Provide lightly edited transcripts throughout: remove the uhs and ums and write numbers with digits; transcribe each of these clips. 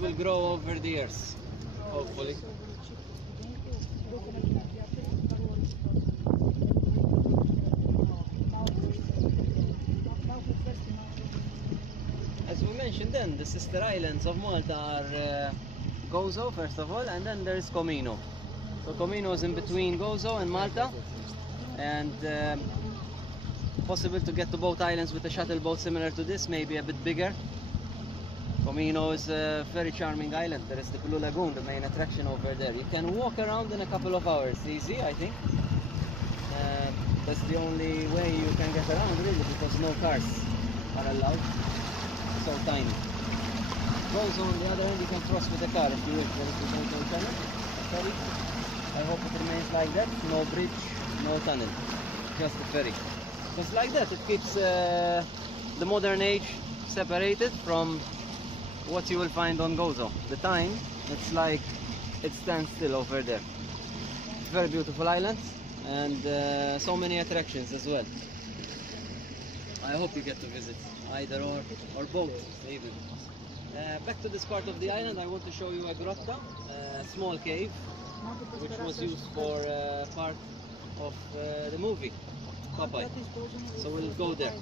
will grow over the years, hopefully. As we mentioned then, the sister islands of Malta are Gozo first of all, and then there is Comino. So Comino is in between Gozo and Malta, and possible to get to both islands with a shuttle boat similar to this, maybe a bit bigger. Comino is a very charming island. There is the Blue Lagoon, the main attraction over there. You can walk around in a couple of hours, easy I think. That's the only way you can get around really, because no cars are allowed. So tiny. Goes on the other end, you can cross with the car if you wish. There is the Gozo Channel, ferry. I hope it remains like that. No bridge, no tunnel, just a ferry. Just like that, it keeps the modern age separated from what you will find on Gozo. The time, it's like it stands still over there. Very beautiful island, and so many attractions as well. I hope you get to visit either or both even. Back to this part of the island, I want to show you a grotta, a small cave, which was used for part of the movie Popeye. So we'll go there.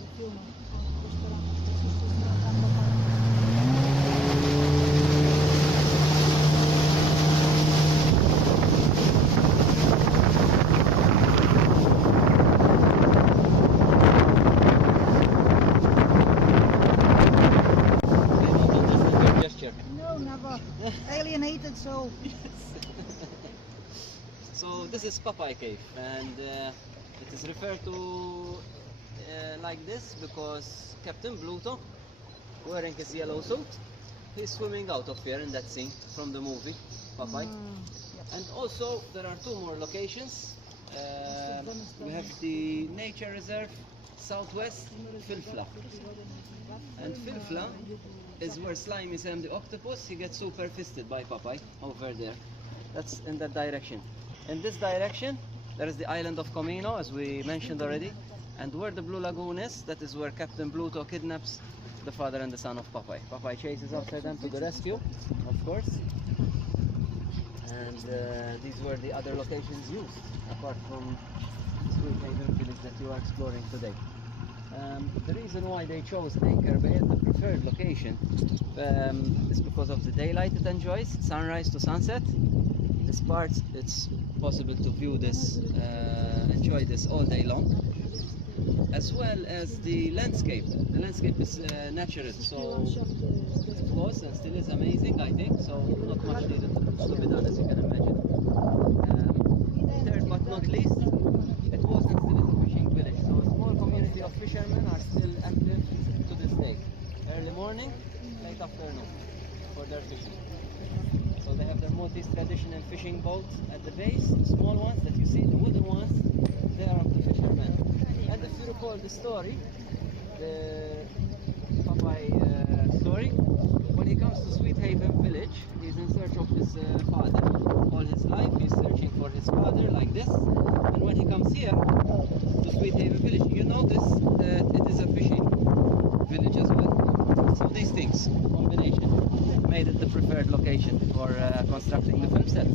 No, never. Alienated soul. So this is Popeye Cave, and it is referred to like this because Captain Pluto, wearing his yellow suit, he's swimming out of here in that scene from the movie Popeye. And also there are two more locations. We have the nature reserve southwest, Filfla. And Filfla is where Slimy Sam the octopus, he gets super fisted by Popeye over there. That's in that direction. In this direction there is the island of Comino, as we mentioned already, and where the Blue Lagoon is, that is where Captain Pluto kidnaps the father and the son of Popeye. Popeye chases after them to the rescue, of course. And these were the other locations used, apart from Sweet Haven Village that you are exploring today. The reason why they chose Anchor Bay as the preferred location is because of the daylight it enjoys, sunrise to sunset. This part, it's possible to view this, enjoy this all day long, as well as the landscape. The landscape is natural, so it was and still is amazing, I think, so not much needed to be done, as you can imagine. Third but not least, it was and still is a fishing village, so a small community of fishermen are still active to this day. Early morning, late afternoon for their fishing. So they have their Maltese traditional fishing boats at the base, the small ones that you see, the wooden ones, they are of the fishermen. And if you recall the story, the Popeye story, when he comes to Sweet Haven Village, he's in search of his father. All his life he's searching for his father like this, and when he comes here to Sweet Haven Village, you notice that it is a fishing village as well. So these things, combination, made it the preferred location for constructing the film set.